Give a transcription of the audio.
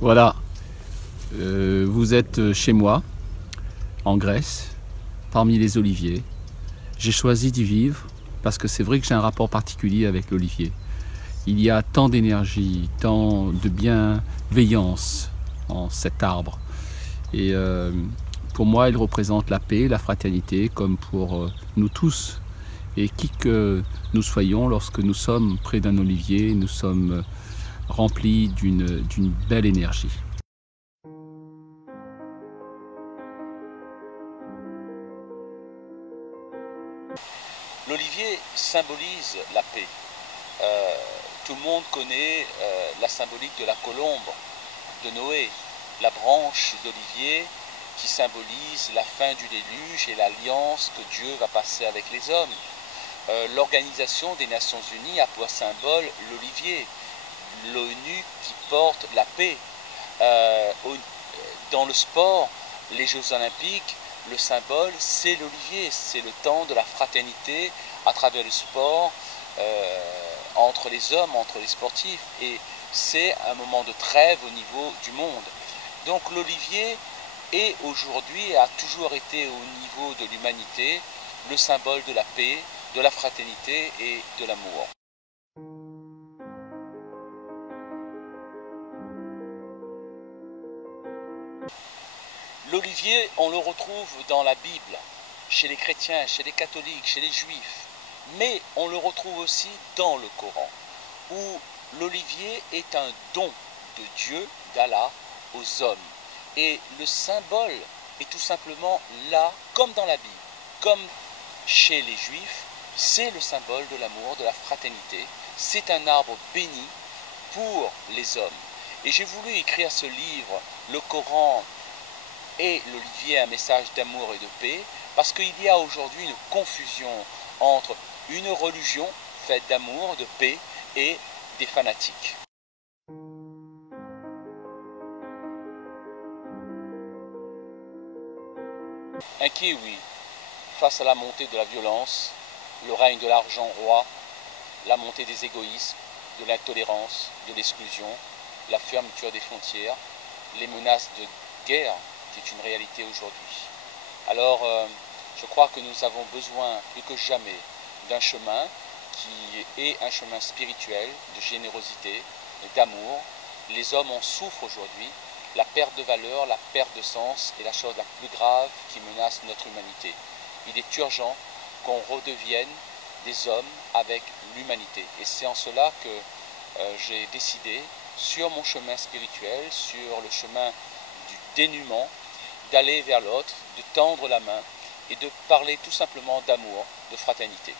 Voilà, vous êtes chez moi, en Grèce, parmi les oliviers. J'ai choisi d'y vivre parce que c'est vrai que j'ai un rapport particulier avec l'olivier. Il y a tant d'énergie, tant de bienveillance en cet arbre. Et pour moi, il représente la paix, la fraternité, comme pour nous tous. Et qui que nous soyons, lorsque nous sommes près d'un olivier, nous sommes remplis d'une belle énergie. L'olivier symbolise la paix. Euh, Tout le monde connaît la symbolique de la colombe de Noé, la branche d'olivier qui symbolise la fin du déluge et l'alliance que Dieu va passer avec les hommes. L'Organisation des Nations Unies a pour symbole l'olivier, l'ONU qui porte la paix. Dans le sport, les Jeux Olympiques, le symbole, c'est l'olivier, c'est le temps de la fraternité à travers le sport, entre les hommes, entre les sportifs, et c'est un moment de trêve au niveau du monde. Donc l'olivier est aujourd'hui et a toujours été au niveau de l'humanité le symbole de la paix, de la fraternité et de l'amour. L'olivier, on le retrouve dans la Bible, chez les chrétiens, chez les catholiques, chez les juifs, mais on le retrouve aussi dans le Coran, où l'olivier est un don de Dieu, d'Allah, aux hommes. Et le symbole est tout simplement là, comme dans la Bible, comme chez les juifs, c'est le symbole de l'amour, de la fraternité. C'est un arbre béni pour les hommes. Et j'ai voulu écrire ce livre, le Coran et l'olivier, un message d'amour et de paix, parce qu'il y a aujourd'hui une confusion entre une religion faite d'amour, de paix et des fanatiques. Inquiet, oui, face à la montée de la violence, le règne de l'argent roi, la montée des égoïsmes, de l'intolérance, de l'exclusion, la fermeture des frontières, les menaces de guerre, qui est une réalité aujourd'hui. Alors, je crois que nous avons besoin plus que jamais d'un chemin qui est un chemin spirituel, de générosité, d'amour. Les hommes en souffrent aujourd'hui. La perte de valeur, la perte de sens est la chose la plus grave qui menace notre humanité. Il est urgent qu'on redevienne des hommes avec l'humanité. Et c'est en cela que j'ai décidé, sur mon chemin spirituel, sur le chemin du dénuement, d'aller vers l'autre, de tendre la main et de parler tout simplement d'amour, de fraternité.